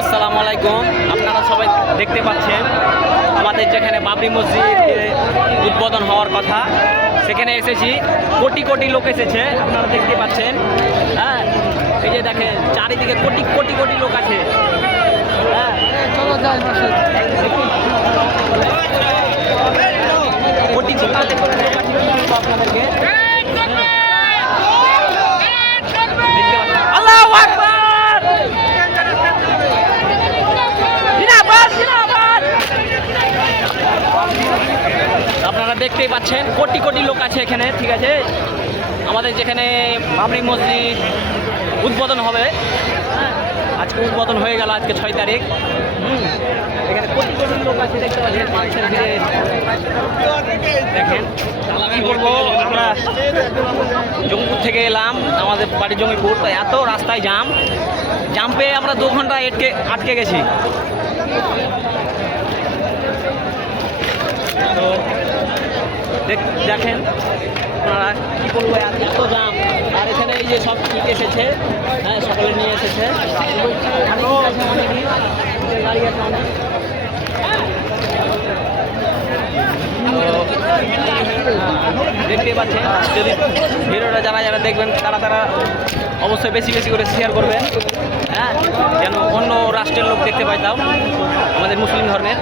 আসসালামু আলাইকুম। আপনারা সবাই দেখতে পাচ্ছেন আমাদের যেখানে বাবরি মসজিদ উদ্বোধন হওয়ার কথা, সেখানে এসেছি। কোটি কোটি লোক এসেছে, আপনারা দেখতে পাচ্ছেন। হ্যাঁ, এই যে দেখেন চারিদিকে কোটি কোটি কোটি লোক আছে। হ্যাঁ, কোটি কোটি আপনাদেরকে দেখতে পাচ্ছেন। আল্লাহু আকবার, আপনারা দেখতেই পাচ্ছেন কোটি কোটি লোক আছে এখানে। ঠিক আছে, আমাদের যেখানে বাবরি মসজিদ উদ্বোধন হবে, আজকে উদ্বোধন হয়ে গেল, আজকে 6 তারিখ। এখানে কোটি কোটি লোক আছে, দেখতে পাচ্ছেন। মানুষের ভিড়ে দেখেন কি বলবো, আমরা জঙ্গিপুর থেকে এলাম, আমাদের বাড়ি জঙ্গিপুর, তো এত রাস্তায় জাম পেয়ে আমরা 2 ঘন্টা আটকে গেছি। তো দেখেন আপনারা কী বলবো, এত জাম। আর এখানে এই যে সব ঠিক এসেছে, হ্যাঁ, সকলে নিয়ে এসেছে। গাড়ি আছে অনেক। দেখতে পাচ্ছেন, যদি ভিডিওটা যারা দেখবেন তারা অবশ্যই বেশি বেশি করে শেয়ার করবেন, হ্যাঁ, যেন অন্য রাষ্ট্রের লোক দেখতে পাইতাম, আমাদের মুসলিম ধর্মের।